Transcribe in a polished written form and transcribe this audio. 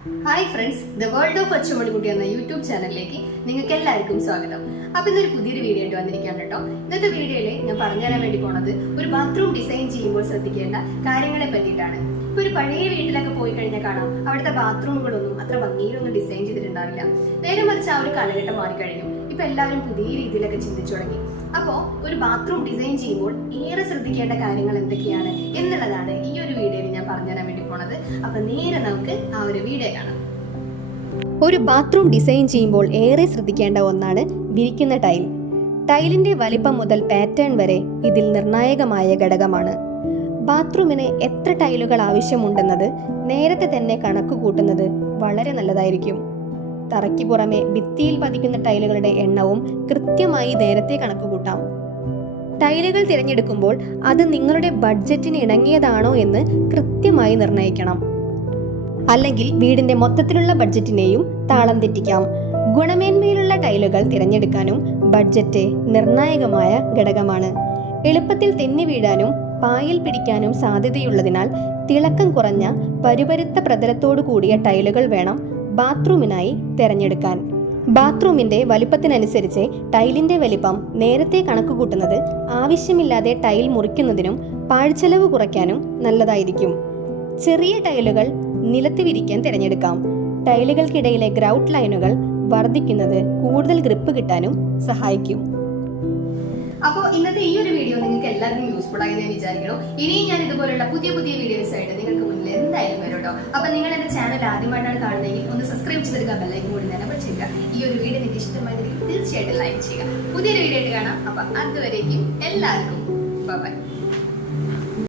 Hi friends, the world of Achumanikutty എന്ന YouTube ചാനലിലേക്ക് നിങ്ങൾക്ക് എല്ലാവർക്കും സ്വാഗതം. അപ്പൊ ഇന്നൊരു പുതിയൊരു വീഡിയോ ആയിട്ട് വന്നിരിക്കുകയാണ് കേട്ടോ. ഇന്നത്തെ വീഡിയോയിൽ ഞാൻ പറഞ്ഞുതരാൻ വേണ്ടി പോണത് ഒരു ബാത്റൂം ഡിസൈൻ ചെയ്യുമ്പോൾ ശ്രദ്ധിക്കേണ്ട കാര്യങ്ങളെ പറ്റിയിട്ടാണ്. ഇപ്പൊ ഒരു പഴയ വീട്ടിലൊക്കെ പോയി കഴിഞ്ഞാൽ കാണാം, അവിടുത്തെ ബാത്റൂമുകളൊന്നും അത്ര ഭംഗിയിലൊന്നും ഡിസൈൻ ചെയ്തിട്ടുണ്ടാവില്ല. നേരെ മറിച്ച് ആ ഒരു കാലഘട്ടം മാറിക്കഴിഞ്ഞു. ഇപ്പൊ എല്ലാവരും പുതിയ രീതിയിലൊക്കെ ചിന്തിച്ചു തുടങ്ങി. അപ്പോ ഒരു ബാത്റൂം ഡിസൈൻ ചെയ്യുമ്പോൾ ഏറെ ശ്രദ്ധിക്കേണ്ട കാര്യങ്ങൾ എന്തൊക്കെയാണ് എന്നുള്ളതാണ് ഈ ഒരു വീഡിയോയിൽ ഞാൻ പറഞ്ഞുതരാൻ വേണ്ടി പോണത്. അപ്പൊ നേരെ നമുക്ക് ആ ഒരു വീഡിയോ കാണാം. ഒരു ബാത്റൂം ഡിസൈൻ ചെയ്യുമ്പോൾ ഏറെ ശ്രദ്ധിക്കേണ്ട ഒന്നാണ് വിരിക്കുന്ന ടൈൽ. ടൈലിന്റെ വലിപ്പം മുതൽ പാറ്റേൺ വരെ ഇതിൽ നിർണായകമായ ഘടകമാണ്. ബാത്റൂമിന് എത്ര ടൈലുകൾ ആവശ്യമുണ്ടെന്നത് നേരത്തെ തന്നെ കണക്ക് കൂട്ടുന്നത് വളരെ നല്ലതായിരിക്കും. തറയ്ക്ക് പുറമെ ഭിത്തിയിൽ പതിക്കുന്ന ടൈലുകളുടെ എണ്ണവും കൃത്യമായി നേരത്തെ കണക്ക് കൂട്ടാം. ടൈലുകൾ തിരഞ്ഞെടുക്കുമ്പോൾ അത് നിങ്ങളുടെ ബഡ്ജറ്റിന് ഇണങ്ങിയതാണോ എന്ന് കൃത്യമായി നിർണ്ണയിക്കണം. അല്ലെങ്കിൽ വീടിന്റെ മൊത്തത്തിലുള്ള ബഡ്ജറ്റിനെയും താളം തെറ്റിക്കാം. ഗുണമേന്മയിലുള്ള ടൈലുകൾ തിരഞ്ഞെടുക്കാനും ബഡ്ജറ്റ് നിർണായകമായ ഘടകമാണ്. എളുപ്പത്തിൽ തെന്നി വീഴാനും പായൽ പിടിക്കാനും സാധ്യതയുള്ളതിനാൽ തിളക്കം കുറഞ്ഞ പരുപരുത്ത പ്രതലത്തോടു കൂടിയ ടൈലുകൾ വേണം ബാത്റൂമിനായി തിരഞ്ഞെടുക്കാൻ. ബാത്റൂമിന്റെ വലിപ്പത്തിനനുസരിച്ച് ടൈലിന്റെ വലിപ്പം നേരത്തെ കണക്ക് കൂട്ടുന്നത് ആവശ്യമില്ലാതെ ടൈൽ മുറിക്കുന്നതിനും പാഴ്ചെലവ് കുറയ്ക്കാനും നല്ലതായിരിക്കും. ചെറിയ ടൈലുകൾ നിലത്ത് വിരിക്കാൻ തിരഞ്ഞെടുക്കാം. ടൈലുകൾക്കിടയിലെ ഗ്രൗട്ട് ലൈനുകൾ വർദ്ധിക്കുന്നത് കൂടുതൽ ഗ്രിപ്പ് കിട്ടാനും സഹായിക്കും. അപ്പോൾ ഇന്നത്തെ ഈ ഒരു വീഡിയോ നിങ്ങൾക്ക് എല്ലാവർക്കും യൂസ്ഫുൾ ആയി ഞാൻ വിചാരിക്കണം. ഇനിയും ഞാൻ ഇതുപോലുള്ള പുതിയ വീഡിയോസ് ആയിട്ട് നിങ്ങൾക്ക് മുന്നിൽ എന്തായാലും വരും കേട്ടോ. അപ്പൊ നിങ്ങൾ എന്റെ ചാനൽ ആദ്യമായിട്ടാണ് കാണുന്നതെങ്കിൽ ഒന്ന് സബ്സ്ക്രൈബ് ചെയ്തെടുക്കുക, ബെല്ലൈക്കൻ കൂടി തന്നെ ചെയ്യുക. ഈ ഒരു വീഡിയോ നിങ്ങൾക്ക് ഇഷ്ടമായിരുന്നെങ്കിൽ തീർച്ചയായിട്ടും ലൈക്ക് ചെയ്യുക. പുതിയൊരു വീഡിയോ ആയിട്ട് കാണാം. അപ്പൊ അതുവരേക്കും എല്ലാവർക്കും ബൈ.